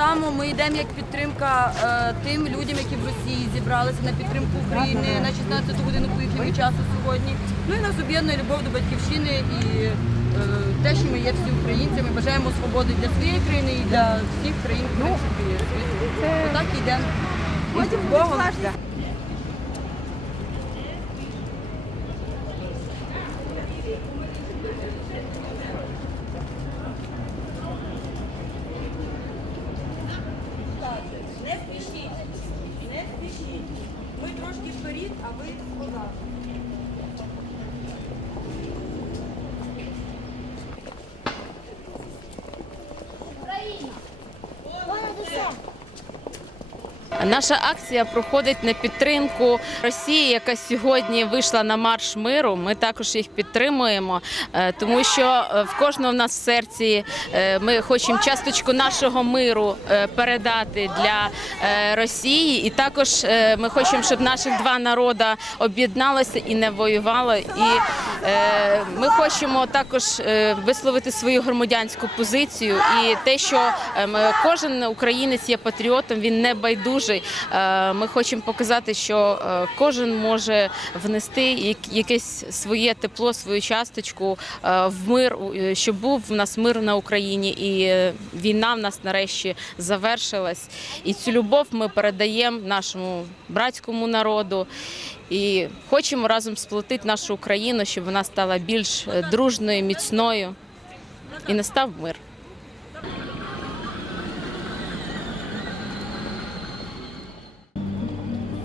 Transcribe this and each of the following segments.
Само ми йдемо як підтримка е, тим людям, які в Росії зібралися на підтримку України на 16 годину по їхньому часу сьогодні. Ну і нас об'єднує любов до батьківщини і е, те, що ми є всі українцями, бажаємо свободи для своєї країни і для всіх країн в принципі світу. Отак йдемо. Потім Богом. Не спішіть, не спішіть. Ми трошки вперед, а ви позаду. Наша акція проходить на підтримку Росії, яка сьогодні вийшла на марш миру. Ми також їх підтримуємо, е, тому що е, в кожного в нас в серці е, ми хочемо часточку нашого миру передати для Росії, і також ми хочемо, щоб наших два народи об'єдналися і не воювали. І ми хочемо також е, висловити свою громадянську позицію і те, що е, кожен українець є патріотом, він не байдужий. Е, Ми хочемо показати, що е, кожен може внести якесь своє тепло, свою часточку е, в мир, е, щоб був в нас мир на Україні, і е, війна в нас нарешті завершилась. І цю любов ми передаємо нашому братському народу. І хочемо разом сплотити нашу Україну, щоб вона стала більш е, дружною, міцною і настав мир.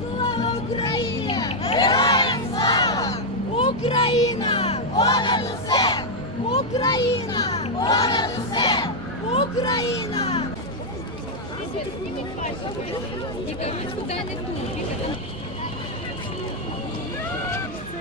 Слава Україні! Героям слава! Україна! Понад усе! Україна! Понад усе! Україна!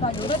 Слава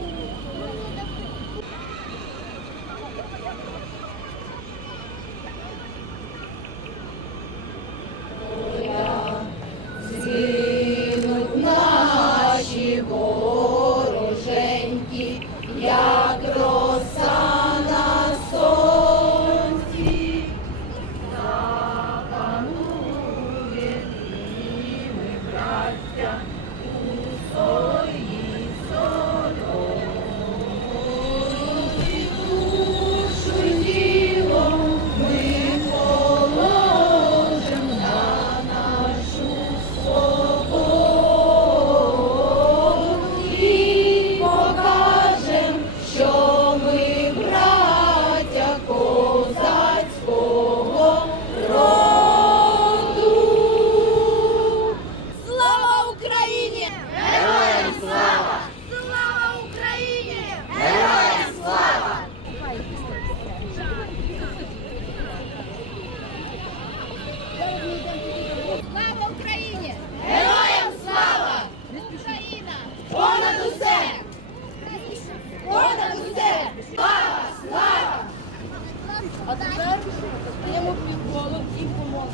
стаємо півколом і помолимо.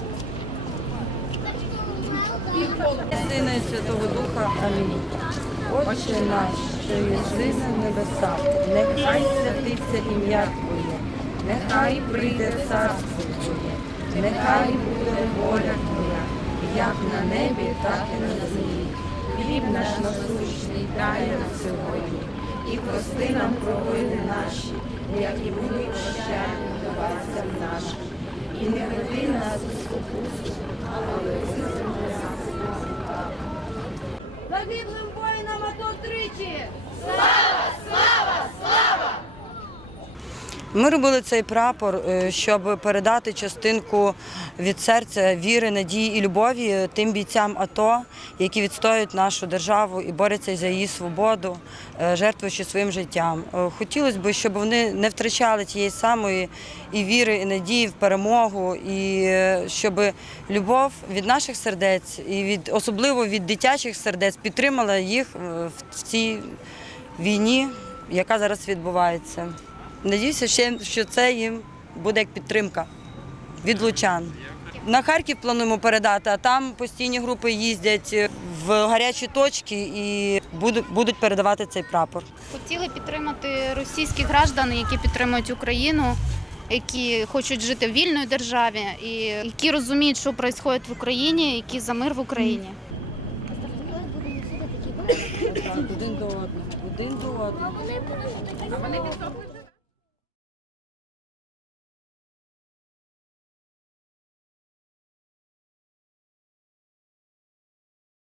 Сина і Святого Духа. Амінь. Отче наш, що єси на небесах, нехай святиться ім'я Твоє, нехай прийде царство Твоє, нехай буде воля Твоя, як на небі, так і на землі. Хліб наш насущний дай нам сьогодні, і прости нам провини наші, як і ми прощаємо винуватцям нашим і не Загиблим воїнам АТО тричі! Слава! Слава! Ми робили цей прапор, е, щоб передати частинку від серця віри, надії і любові тим бійцям АТО, які відстоюють нашу державу і борються за її свободу, е, жертвуючи своїм життям. Е, Хотілося б, щоб вони не втрачали тієї самої і віри, і надії в перемогу, і щоб любов від наших сердець і від особливо від дитячих сердець підтримала їх в цій війні, яка зараз відбувається. Надіюся, ще, що це їм буде як підтримка від лучан. На Харків плануємо передати, а там постійні групи їздять в гарячі точки і будуть, будуть передавати цей прапор. Хотіли підтримати російських граждан, які підтримують Україну, які хочуть жити в вільної державі, і які розуміють, що відбувається в Україні, які за мир в Україні. Один до одного, один до одного.